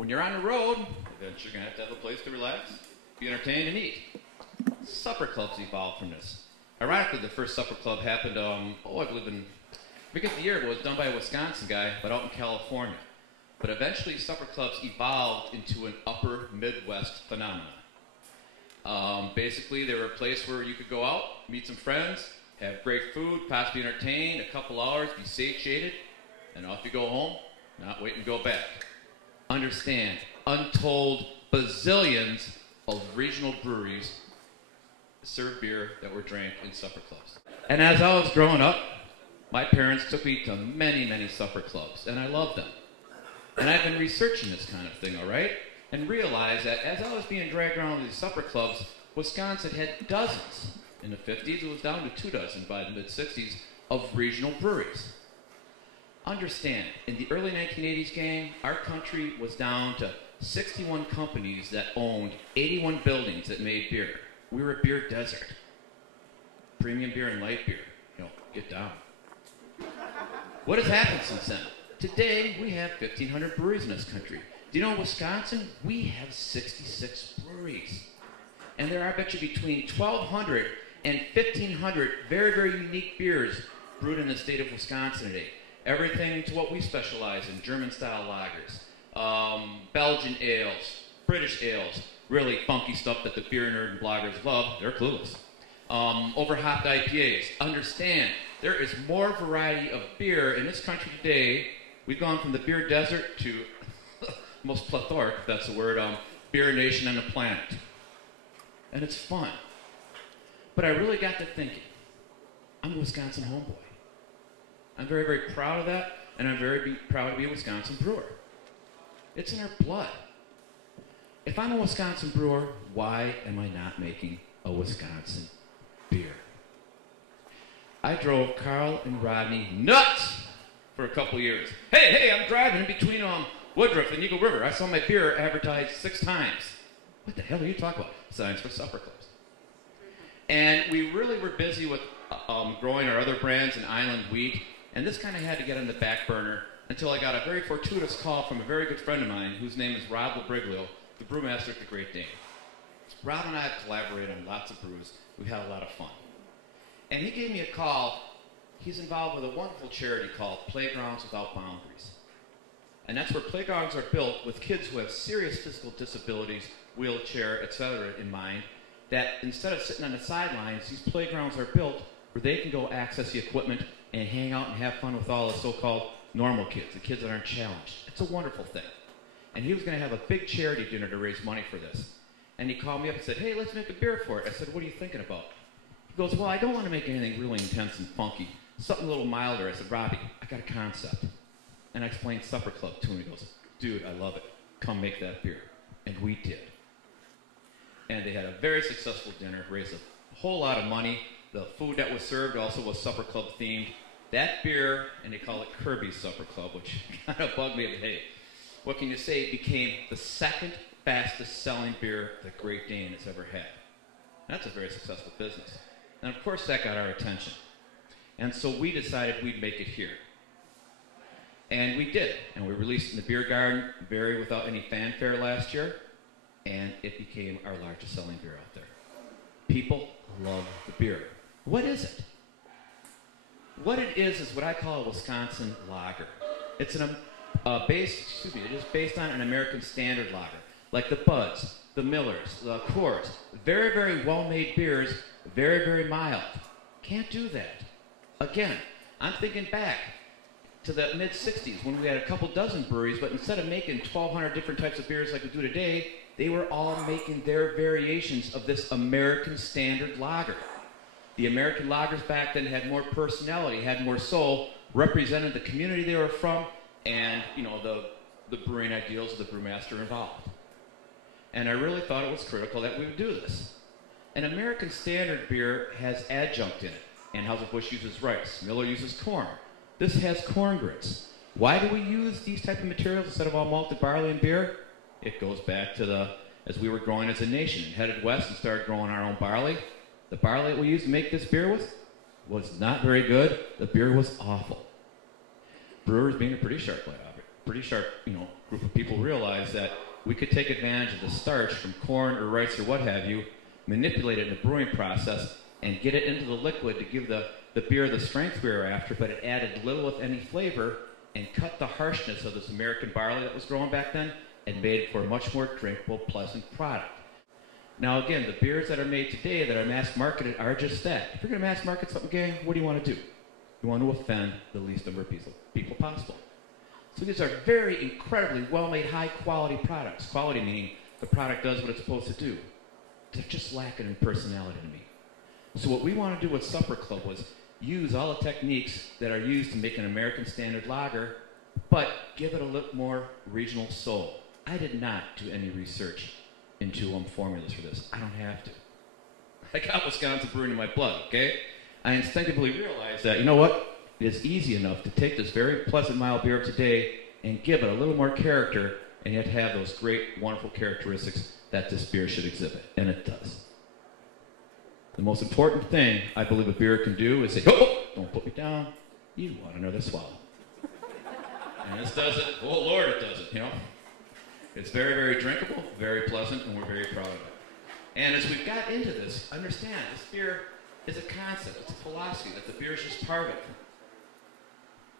when you're on the road, eventually you're going to have a place to relax, be entertained, and eat. Supper clubs evolved from this. Ironically, the first supper club happened, I believe I forget the year, it was done by a Wisconsin guy, but out in California. But eventually, supper clubs evolved into an upper Midwest phenomenon. Basically, they were a place where you could go out, meet some friends, have great food, possibly entertained, a couple hours, be satiated, and off you go home, not wait and go back. Understand, untold bazillions of regional breweries serve beer that were drank in supper clubs. And as I was growing up, my parents took me to many, many supper clubs, and I loved them. And I've been researching this kind of thing, all right? And realized that as I was being dragged around these supper clubs, Wisconsin had dozens. In the 50s, it was down to 2 dozen by the mid-60s of regional breweries. Understand, in the early 1980s, gang, our country was down to 61 companies that owned 81 buildings that made beer. We were a beer desert. Premium beer and light beer. Get down. What has happened since then? Today, we have 1,500 breweries in this country. Do you know in Wisconsin, we have 66 breweries. And there are, I bet you, between 1,200 and 1,500 very, very unique beers brewed in the state of Wisconsin today. Everything to what we specialize in, German-style lagers, Belgian ales, British ales, really funky stuff that the beer nerd and bloggers love. They're clueless. Overhopped IPAs. Understand, there is more variety of beer in this country today. We've gone from the beer desert to most plethoric, if that's the word, beer nation on the planet. And it's fun. But I really got to thinking, I'm a Wisconsin homeboy. I'm very, very proud of that, and I'm very proud to be a Wisconsin brewer. It's in our blood. If I'm a Wisconsin brewer, why am I not making a Wisconsin beer? I drove Carl and Rodney nuts for a couple years. Hey, I'm driving in between Woodruff and Eagle River. I saw my beer advertised 6 times. What the hell are you talking about? Signs for supper clubs. And we really were busy with growing our other brands and island wheat, and this kind of had to get on the back burner until I got a very fortuitous call from a very good friend of mine whose name is Rob Labriglio, the brewmaster at the Great Dane. Rob and I have collaborated on lots of brews. We've had a lot of fun. And he gave me a call. He's involved with a wonderful charity called Playgrounds Without Boundaries. And that's where playgrounds are built with kids who have serious physical disabilities, wheelchair, etc. in mind, that instead of sitting on the sidelines, these playgrounds are built where they can go access the equipment and hang out and have fun with all the so-called normal kids, the kids that aren't challenged. It's a wonderful thing. And he was going to have a big charity dinner to raise money for this. And he called me up and said, hey, let's make a beer for it. I said, what are you thinking about? He goes, well, I don't want to make anything really intense and funky. Something a little milder. I said, Robbie, I got a concept. And I explained Supper Club to him. He goes, dude, I love it. Come make that beer. And we did. And they had a very successful dinner, raised a whole lot of money. The food that was served also was Supper Club themed. That beer, and they call it Kirby Supper Club, which kind of bugged me, but hey, what can you say? It became the second fastest selling beer that Great Dane has ever had. That's a very successful business. And of course that got our attention. And so we decided we'd make it here. And we did. And we released it in the beer garden, very without any fanfare last year. And it became our largest selling beer out there. People love the beer. What is it? What it is what I call a Wisconsin lager. It's it is based on an American standard lager, like the Buds, the Millers, the Coors. Very, very well-made beers, very, very mild. Can't do that. Again, I'm thinking back to the mid-60s when we had a couple dozen breweries, but instead of making 1,200 different types of beers like we do today, they were all making their variations of this American standard lager. The American lagers back then had more personality, had more soul, represented the community they were from, and the brewing ideals of the brewmaster involved. And I really thought it was critical that we would do this. An American standard beer has adjunct in it. Anheuser-Busch uses rice. Miller uses corn. This has corn grits. Why do we use these type of materials instead of all malted barley and beer? It goes back to as we were growing as a nation and headed west and started growing our own barley. The barley that we used to make this beer with was not very good. The beer was awful. Brewers, being a pretty sharp pretty sharp, group of people realized that we could take advantage of the starch from corn or rice or what have you, manipulate it in the brewing process, and get it into the liquid to give the beer the strength we were after, but it added little, if any, flavor and cut the harshness of this American barley that was growing back then and made it for a much more drinkable, pleasant product. Now, again, the beers that are made today that are mass marketed are just that. If you're going to mass market something, gang, what do you want to do? You want to offend the least number of people possible. So these are very incredibly well-made, high-quality products. Quality meaning the product does what it's supposed to do. They're just lacking in personality to me. So what we want to do with Supper Club was use all the techniques that are used to make an American standard lager, but give it a little more regional soul. I did not do any research into formulas for this. I don't have to. I got Wisconsin brewing in my blood, okay? I instinctively realized that, you know what? It is easy enough to take this very pleasant, mild beer of today and give it a little more character and yet have those great, wonderful characteristics that this beer should exhibit, and it does. The most important thing I believe a beer can do is say, oh, don't put me down. You want another swallow. And this does it. Oh, Lord, it does it, It's very, very drinkable, very pleasant, and we're very proud of it. And as we've got into this, understand this beer is a concept. It's a philosophy that the beer is just part of it.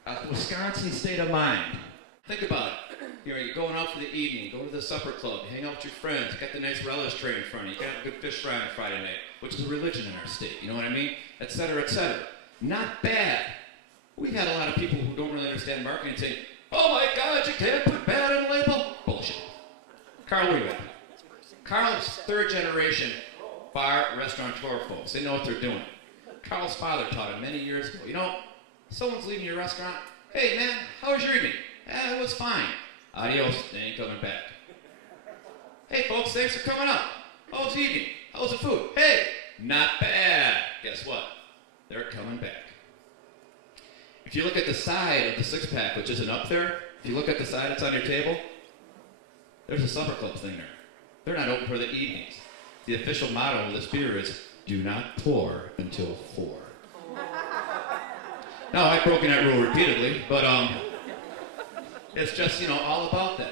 A Wisconsin state of mind. Think about it. You're going out for the evening, go to the supper club, hang out with your friends, got the nice relish tray in front of you, got a good fish fry on Friday night, which is a religion in our state, you know what I mean? Et cetera, et cetera. Not bad. We've had a lot of people who don't really understand marketing saying, oh my God, you can't put bad on a label. Bullshit. Carl, where are you at? Carl's third generation bar restaurateur folks. They know what they're doing. Carl's father taught him many years ago. Someone's leaving your restaurant. Hey, man, how was your evening? It was fine. Adios, they ain't coming back. Hey, folks, thanks for coming up. How was the evening? How was the food? Hey, not bad. Guess what? They're coming back. If you look at the side of the six-pack, which isn't up there, if you look at the side that's on your table, there's a Supper Club thing there. They're not open for the evenings. The official motto of this beer is, do not pour until 4. Now, I've broken that rule repeatedly, but it's just, all about that.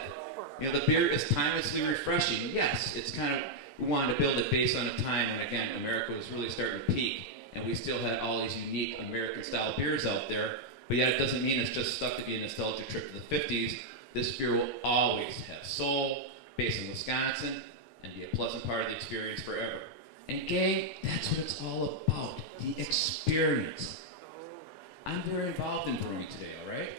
The beer is timelessly refreshing. Yes, it's kind of, we wanted to build it based on a time when, again, America was really starting to peak, and we still had all these unique American-style beers out there, but yet it doesn't mean it's just stuck to be a nostalgic trip to the 50s. This beer will always have soul, based in Wisconsin, and be a pleasant part of the experience forever. And gang, that's what it's all about, the experience. I'm very involved in brewing today, all right?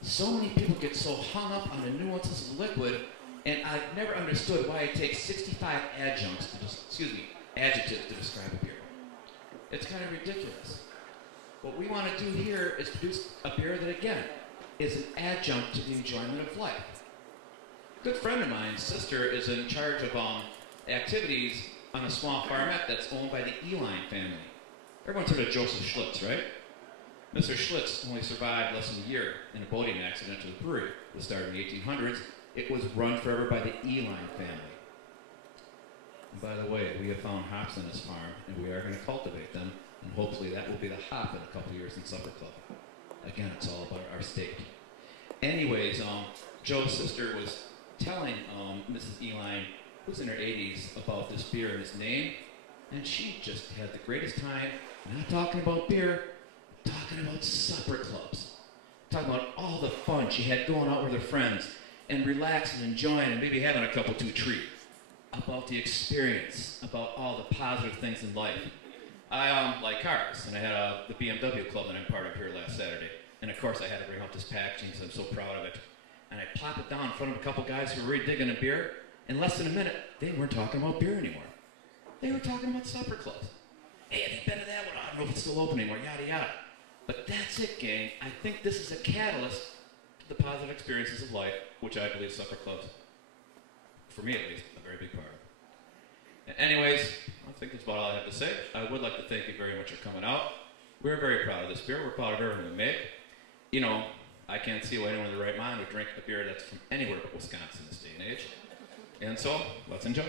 So many people get so hung up on the nuances of liquid, and I've never understood why it takes 65 adjectives to describe a beer. It's kind of ridiculous. What we want to do here is produce a beer that, again, is an adjunct to the enjoyment of life. A good friend of mine's sister is in charge of activities on a small farmette that's owned by the Eline family. Everyone's heard of Joseph Schlitz, right? Mr. Schlitz only survived less than a year in a boating accident to the brewery. It was started in the 1800s. It was run forever by the Eline family. And by the way, we have found hops on this farm, and we are going to cultivate them, and hopefully that will be the hop in a couple years in Supper Club. Again, it's all about our state. Anyways, Joe's sister was telling Mrs. Eline, who's in her 80s, about this beer and its name, and she just had the greatest time, not talking about beer, talking about supper clubs, talking about all the fun she had going out with her friends, and relaxing, enjoying, and maybe having a couple two treats, about the experience, about all the positive things in life. I like cars, and I had the BMW club that I'm part of here last Saturday. And of course I had to bring out this packaging because I'm so proud of it. And I plop it down in front of a couple guys who were really digging a beer. In less than a minute, they weren't talking about beer anymore. They were talking about supper clubs. Hey, have you been to that one? I don't know if it's still open anymore, yada yada. But that's it, gang. I think this is a catalyst to the positive experiences of life, which I believe supper clubs, for me at least, a very big part of. Anyways, I think that's about all I have to say. I would like to thank you very much for coming out. We're very proud of this beer. We're proud of everything we make. I can't see why anyone in the right mind would drink a beer that's from anywhere but Wisconsin this day and age. And so, let's enjoy.